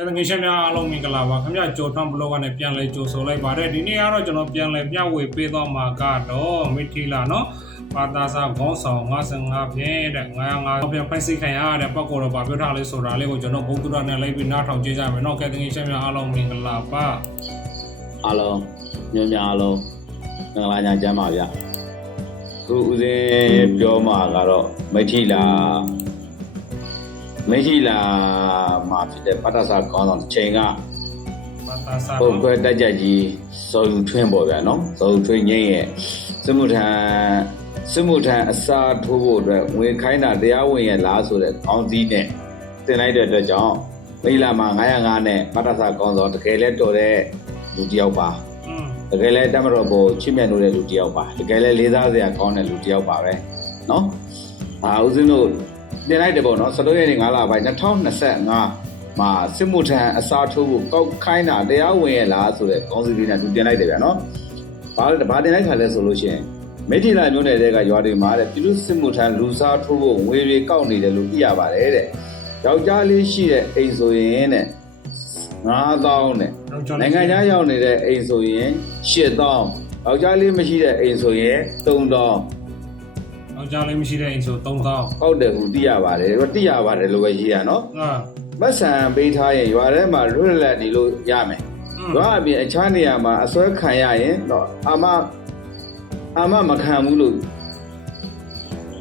ကျေးဇူးငင်ရှင်များအားလုံးမင်္ဂလာပါခင်ဗျာဂျိုထွန်ဘလော့ကနေပြန်လဲကြိုဆိုလိုက်ပါတယ်ဒီနေ့ကတော့ကျွန်တော်ပြန်လဲမျှဝေပေးသွားမှာကတော့မိထီလာနော်ပါတာစာခေါင်းဆောင်55ဖြင့်တဲ့905ဖြင့်ဖိုက်စိတ်ခံရတဲ့ပောက်ကော်တော့ပါပြောထားလေးဆိုတာလေးကိုကျွန်တော်ဘုသူရနဲ့လိုက်ပြီးနားထောင်ကြည့်ကြမယ်နော်ကဲတင်ငင်ရှင်များအားလုံးမင်္ဂလာပါအားလုံးမြန်မြန်အားလုံးမင်္ဂလာညချမ်းပါဗျာခုဦးစင်းပြောမှာကတော့မိထီလာ မေဟီလာမှာဖြစ်တဲ့ပတ္တဆာခေါင်းဆောင်တစ်ချိန်ကဟုတ်ကဲ့တက်ကြကြီးစော်ယူထွင်းပေါ့ဗျာနော်စော်ယူထွင်းငင်းရဲ့စစ်မှုထံစစ်မှုထံအစာထိုးဖို့အတွက်ငွေခိုင်းတာတရားဝင်ရလားဆိုတဲ့ကောင်းစည်းနဲ့တင်လိုက်တဲ့အတွက်ကြောင့်မိလာမှာ905နဲ့ပတ္တဆာကောင်းဆောင်တကယ်လဲတော်တဲ့လူတစ်ယောက်ပါတကယ်လဲတမတော်ပေါ်ချစ်မြတ်လို့တဲ့လူတစ်ယောက်ပါတကယ်လဲလေးစားစရာကောင်းတဲ့လူတစ်ယောက်ပါပဲနော်အာဦးဇင်းတို့ တင်လိုက်တယ်ပေါ့နော်17ရက်နေ့9လပိုင်း2025မှာစစ်မှုထံအစားထိုးဖို့ကောက်ခိုင်းတာတရားဝင်ရလားဆိုတဲ့ကောင်းစီလေးနဲ့သူတင်လိုက်တယ်ဗျာနော်ဘာဘာတင်လိုက်ခါလဲဆိုလို့ရှိရင်မေတီလာမျိုးနယ်တဲ့ကရွာတွေမှာတဲ့ပြည်သူစစ်မှုထံလူစားထိုးဖို့ငွေတွေကောက်နေတယ်လို့သိရပါတယ်တဲ့ယောက်ျားလေးရှိတဲ့အိမ်ဆိုရင်တဲ့9000တဲ့တော့ကျွန်တော်နိုင်ငံခြားရောက်နေတဲ့အိမ်ဆိုရင်8000ယောက်ျားလေးမရှိတဲ့အိမ်ဆိုရင်3000 တော့ကြားလေးမရှိတဲ့အိမ်ဆို3000ဟုတ်တယ်ဟုသိရပါတယ်ဟိုသိရပါတယ်လို့ပဲရေးရနော်အာမတ်ဆန်ပေးထားရင်ရွာထဲမှာလွတ်လပ်နေလို့ရမယ်อืมရွာအပြင်အခြားနေရာမှာအစွဲခံရရင်တော့အာမအာမမခံဘူးလို့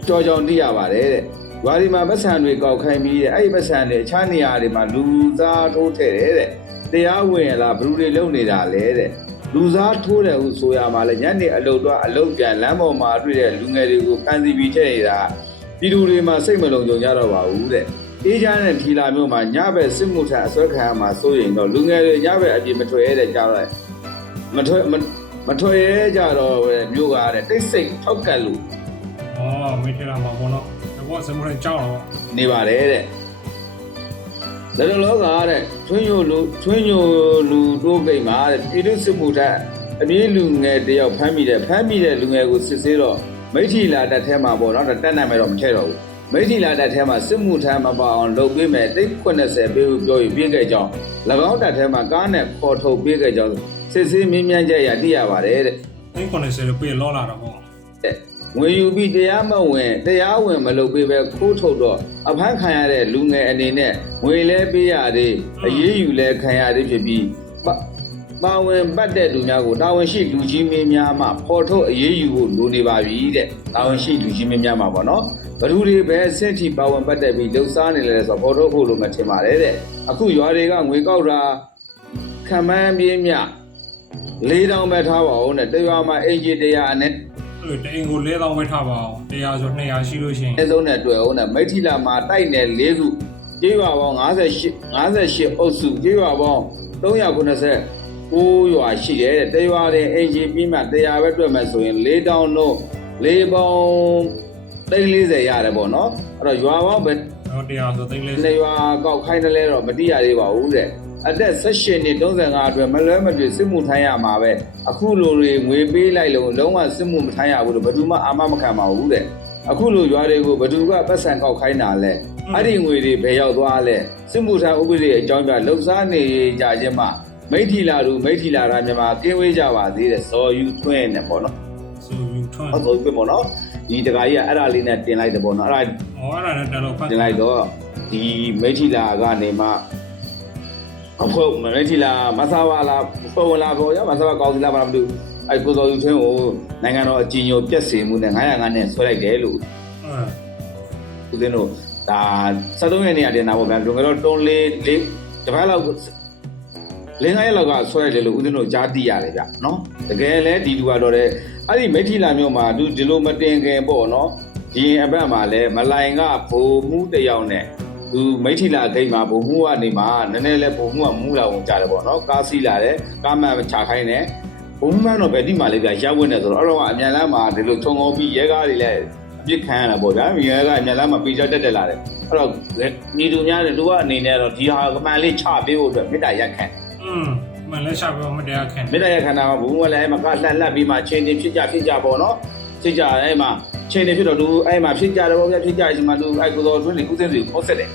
ကြော်ကြောင်သိရပါတယ်တဲ့ရွာဒီမှာမတ်ဆန်တွေကောက်ခိုင်းပြီးတဲ့အဲ့ဒီမတ်ဆန်တွေအခြားနေရာတွေမှာလူသားထိုးထည့်တယ်တဲ့တရားဝင်ရလားဘယ်လူတွေလုပ်နေတာလဲတဲ့ လူစားထိုးတယ်ဟုဆိုရမှာလဲညနေအလုတ်တော့အလုတ်ပြန်လမ်းပေါ်မှာတွေ့တဲ့လူငယ်တွေကိုဖန်စီပြီးထည့်နေတာပြည်သူတွေမှာစိတ်မလုံခြုံကြတော့ပါဘူးတဲ့အေးချမ်းတဲ့ထီလာမျိုးမှာညဘက်စစ်မှုထအစွဲခံရမှာစိုးရင်တော့လူငယ်တွေညဘက်အပြင်မထွက်ရတဲ့ကြောင်းလဲမထွက်မထွက်ရကြတော့မျိုးကတဲ့တိတ်ဆိတ်ထောက်ကတ်လို့အော်မေးထလာမှာပေါ့နော်ဘောစမုန်ကြောက်တော့နေပါတယ်တဲ့ ဒါလိုလောကတဲ့ထွင်းညိုလူထွင်းညိုလူတိုးကိတ်မှာတဲ့ပြည်သူစစ်မှုထမ်းအပြေးလူငယ်တယောက်ဖမ်းမိတယ်ဖမ်းမိတဲ့လူငယ်ကိုစစ်ဆေးတော့မိထီလာတက်ထဲမှာပေါ့နော်တက်တက်နိုင်မယ်တော့မထည့်တော့ဘူးမိထီလာတက်ထဲမှာစစ်မှုထမ်းမပါအောင်လုပ်ပေးမယ်တိတ်80ပေးဖို့ပြောပြီးပြေးခဲ့ကြောင်း၎င်းတက်ထဲမှာကားနဲ့ပေါ်ထုတ်ပေးခဲ့ကြောင်းစစ်ဆေးမင်းမြန်းချက်ရသိရပါတယ်တဲ့အဲ့90လို့ပြေလောလာတော့ပေါ့တဲ့ ဝင်ယူပြီးတရားမဝင်တရားဝင်မလုပ်ပေးပဲခိုးထုတ်တော့အဖမ်းခံရတဲ့လူငယ်အနေနဲ့ငွေလဲပေးရသေးအရေးယူလဲခံရသေးဖြစ်ပြီးပပါဝင်ပတ်တဲ့လူများကိုတာဝန်ရှိလူကြီးမင်းများမှပေါ်ထုတ်အရေးယူဖို့လိုနေပါပြီတဲ့တာဝန်ရှိလူကြီးမင်းများမှပေါ့နော်ဘသူတွေပဲအဆင့်ထိပါဝင်ပတ်တဲ့ပြီးလှုပ်ရှားနေလဲဆိုတော့ပေါ်ထုတ်ဖို့လိုမှထင်ပါတယ်တဲ့အခုရွာတွေကငွေကောက်တာခံမှန်းပြင်းမြလေးတောင်ပဲထားပါဦးတဲ့တရွာမှာအင်ဂျီတရားအနဲ့အဲ့ တအိမ်ကို4000ပဲထားပါအောင်100ဆို200ရှိလို့ရှိရင်အဆုံးနဲ့တွေ့အောင်နဲ့မိထီလာမှာတိုက်နယ်၄ခုကျေးရွာပေါင်း58 58အုပ်စုကျေးရွာပေါင်း390ကိုရွာရှိတယ်တဲ့တရွာတဲ့အင်ဂျီပြီးမှတရားပဲတွေ့မယ်ဆိုရင်၄တောင်းလုံး၄ပေါင်း340ရတယ်ပေါ့နော်အဲ့တော့ရွာပေါင်းပဲတော့100ဆို340နေရွာကောက်ခိုင်းတယ်လဲတော့မတိရသေးပါဘူးတဲ့ အသက်16နှစ်35အတွက်မလွဲမသွေစစ်မှုထမ်းရမှာပဲအခုလိုတွေငွေပေးလိုက်လို့လုံးဝစစ်မှုမထမ်းရဘူးလို့ဘယ်သူမှအာမမခံပါဘူးတဲ့အခုလိုရွာတွေကိုဘယ်သူကပတ်စံကောက်ခိုင်းတာလဲအဲ့ဒီငွေတွေဘယ်ရောက်သွားလဲစစ်မှုထမ်းဥပဒေအကြောင်းပြလှုပ်ရှားနေကြခြင်းမှာမိထီလာလူမိထီလာတာမြန်မာကင်းဝေးကြပါသေးတဲ့ဇော်ယူထွင်းနဲ့ပေါ့နော်ဆိုယူထွန်းဟုတ်ဇော်ယူထွင်းပေါ့နော်ဒီတခါကြီးကအဲ့ဒါလေးနဲ့တင်လိုက်တယ်ပေါ့နော်အဲ့ဒါဟောအဲ့ဒါနဲ့တက်လို့ဖတ်တင်လိုက်တော့ဒီမိထီလာကနေမှ အခုမိထီလာမဆာဝါလာပုံဝင်လာပေါ်ရမဆာဝါကောင်းစီလာမလားမသိဘူးအဲကိုစော်ယူထင်းကိုနိုင်ငံတော်အကြီးညိုပြက်စီမှုနဲ့905နဲ့ဆွဲလိုက်တယ်လို့အင်းဦးဇင်းတို့ဒါ73ရက်နေ့ကတင်တာပေါ့ဗျာလွန်ခဲ့တော့တွန်းလေးလေးတစ်ပတ်လောက်လင်းငါးရက်လောက်ကဆွဲတယ်လို့ဦးဇင်းတို့ကြားသိရတယ်ဗျနော်တကယ်လဲဒီလူကတော့တဲ့အဲ့ဒီမိထီလာမျိုးမှာသူဒီလိုမတင်ခင်ပေါ့နော်ဒီရင်အပတ်မှာလဲမလိုင်ကဘိုလ်မှုတစ်ယောက်နဲ့ သူမိထီလာဂိတ်မှာဘုံမှုကနေမှနည်းနည်းလဲဘုံမှုကမူးလာဝင်ကြတယ်ပေါ့နော်ကားစီးလာတယ်ကားမှန်ချခိုင်းတယ်ဘုံမှန်တော့ဗက်တိမှလေးပြရောက်ဝင်တယ်ဆိုတော့အဲ့တော့အမြန်လမ်းမှာဒီလိုခြုံငုံပြီးရဲကားတွေလည်းအပြစ်ခံရတာပေါ့ဗျာရဲကားအမြန်လမ်းမှာပြေချတက်တက်လာတယ်အဲ့တော့ညီသူများတယ်သူကအနေနဲ့တော့ဒီဟာကမှန်လေးချပေးဖို့အတွက်မေတ္တာရက်ခံอืมမလဲရှာပြောမတရားခင်မေတ္တာရက်ခံတာကဘုံကလည်းအဲ့မှာကလှက်လှက်ပြီးမှချင်းချင်းဖြစ်ကြဖြစ်ကြပေါ့နော်ဖြစ်ကြအဲ့မှာ ချင်းချင်းဖြစ်တော့သူအဲ့မှာဖြစ်ကြတယ်ပေါ့ဗျာဖြစ်ကြရင်မှသူအဲ့ကိုတော်တွင်းနေကုသင်းစီကိုဆက်တယ်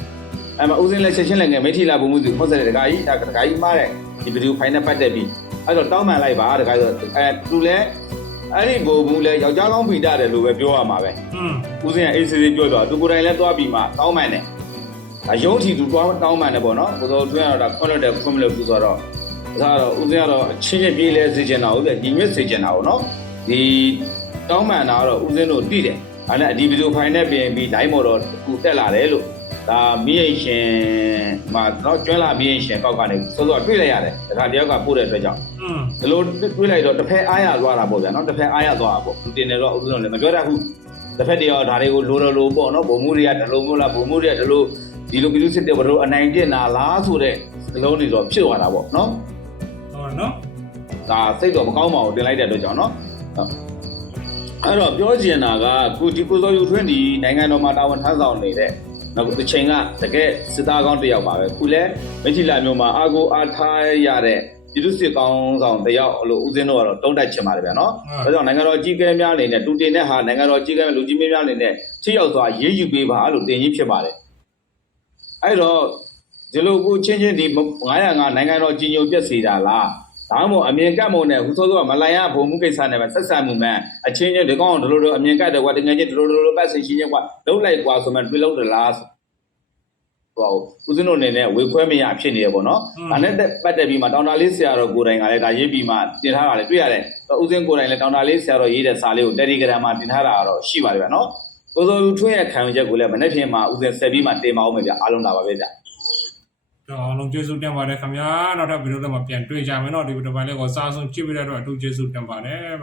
အဲ့မှာဦးစင်းလည်းချက်ချင်းလည်းငယ်မိထီလာဘုံမှုစီခေါ်ဆက်တဲ့ဒကာကြီးဒါဒကာကြီးမှားတဲ့ဒီဗီဒီယိုဖိုင်နဲ့ပတ်သက်ပြီးအဲ့တော့တောင်းပန်လိုက်ပါဒကာကြီးဆိုအဲသူလည်းအဲ့ဒီဘုံမှုလည်းယောက်ျားကောင်းဖိတာတယ်လို့ပဲပြောရမှာပဲอืมဦးစင်းကအေးဆေးဆေးပြောတော့သူကိုယ်တိုင်လည်းသွားပြီးမှတောင်းပန်တယ်အယုံထီသူသွားတောင်းပန်တယ်ပေါ့နော်ကိုတော်ထွန်းကတော့ဒါခွန်းလို့တယ်ခွန်းမလို့ဘူးဆိုတော့ဒါကတော့ဦးစင်းကတော့အချင်းချင်းပြေးလဲစေချင်တာဟုတ်တယ်ညီညွတ်စေချင်တာပေါ့နော်ဒီ တောင်းပန်တာကတော့ဦးစင်းတို့တိတယ်အဲ့ဒါဒီဗီဒီယိုဖိုင်နဲ့ပြင်ပြီး line မော်တော့ခုတက်လာတယ်လို့ဒါမီးရင်ရှင်မှာတော့ကျွမ်းလာမီးရင်ရှင်ကောက်ကနေစောစောတွေ့လိုက်ရတယ်ဒါခါတယောက်ကပို့တဲ့အတွက်ကြောင့်อืมဒီလိုတွေးလိုက်တော့တစ်ဖက်အားရသွားတာပေါ့ဗျာနော်တစ်ဖက်အားရသွားတာပေါ့သူတင်တယ်တော့ဥစ္စာလည်းမပြောတတ်ဘူးတစ်ဖက်တည်းရောဒါတွေကိုလိုတော်လိုပေါ့နော်ဘုံမှုတွေကဒီလိုမျိုးလားဘုံမှုတွေကဒီလိုဒီလိုပြည်သူစစ်တဲ့ဘလို့အနိုင်ကျင့်တာလားဆိုတဲ့ဒီလုံးတွေတော့ဖြစ်သွားတာပေါ့နော်ဟောနော်ဒါစိတ်တော့မကောင်းပါဘူးတင်လိုက်တဲ့အတွက်ကြောင့်နော်ဟုတ် အဲ့တော့ပြောချင်တာကကိုဒီကိုစောယူထွန်းဒီနိုင်ငံတော်မှာတာဝန်ထမ်းဆောင်နေတဲ့နောက်တစ်ချိန်ကတကယ်စစ်သားကောင်းတစ်ယောက်ပါပဲခုလဲမချီလာမျိုးမှာအာကိုအားထားရတဲ့ပြည်သူစစ်ကောင်းဆောင်တစ်ယောက်လို့ဦးစင်းတို့ကတော့တုံးတက်ချင်ပါတယ်ဗျာနော်ဒါကြောင့်နိုင်ငံတော်ကြီးကဲများအနေနဲ့တူတင်တဲ့ဟာနိုင်ငံတော်ကြီးကဲလူကြီးမင်းများအနေနဲ့ထိရောက်စွာရေးယူပေးပါလို့တင်ကြီးဖြစ်ပါတယ်။အဲ့တော့ဒီလိုကိုချင်းချင်းဒီ905နိုင်ငံတော်ကြီးညိုပြက်စီတာလား ဒါမှမဟုတ်အမြင်ကတ်မုံနဲ့ဟူသောသောမလိုင်ရဘုံမှုကိစ္စနဲ့ပဲဆက်ဆံမှုမှန်အချင်းချင်းဒီကောင်ဒီလိုလိုအမြင်ကတ်တယ်ကွာတကယ်ချင်းဒီလိုလိုလိုပတ်စင်ရှင်းချင်းကွာလုံးလိုက်ကွာဆိုမှတွေးလုံးတယ်လားဆိုဟိုဦးဇင်းတို့အနေနဲ့ဝေခွဲမရဖြစ်နေရပေါ့နော်။ဒါနဲ့ပတ်သက်ပြီးမှတောင်တာလေးဆရာတော်ကိုယ်တိုင်ကလည်းဒါရေးပြီးမှတင်ထားတာလည်းတွေ့ရတယ်။ဦးဇင်းကိုယ်တိုင်လည်းတောင်တာလေးဆရာတော်ရေးတဲ့စာလေးကို Telegram မှာတင်ထားတာကတော့ရှိပါတယ်ဗျာနော်။ကိုစောဦးထွန်းရဲ့ခံယူချက်ကိုလည်းမနေ့ပြင်မှာဦးဇင်းဆက်ပြီးမှတင်ပါအောင်မယ်ဗျာအားလုံးလာပါပဲဗျာ။ တော့အားလုံးကျေးဇူးတင်ပါတယ်ခင်ဗျာနောက်ထပ်ဗီဒီယိုတွေမှာပြန်တွေ့ကြမယ်เนาะဒီဗီဒီယိုပိုင်းလေးကိုစားဆုံးကြည့်ပြီးတဲ့အတွက်အထူးကျေးဇူးတင်ပါတယ်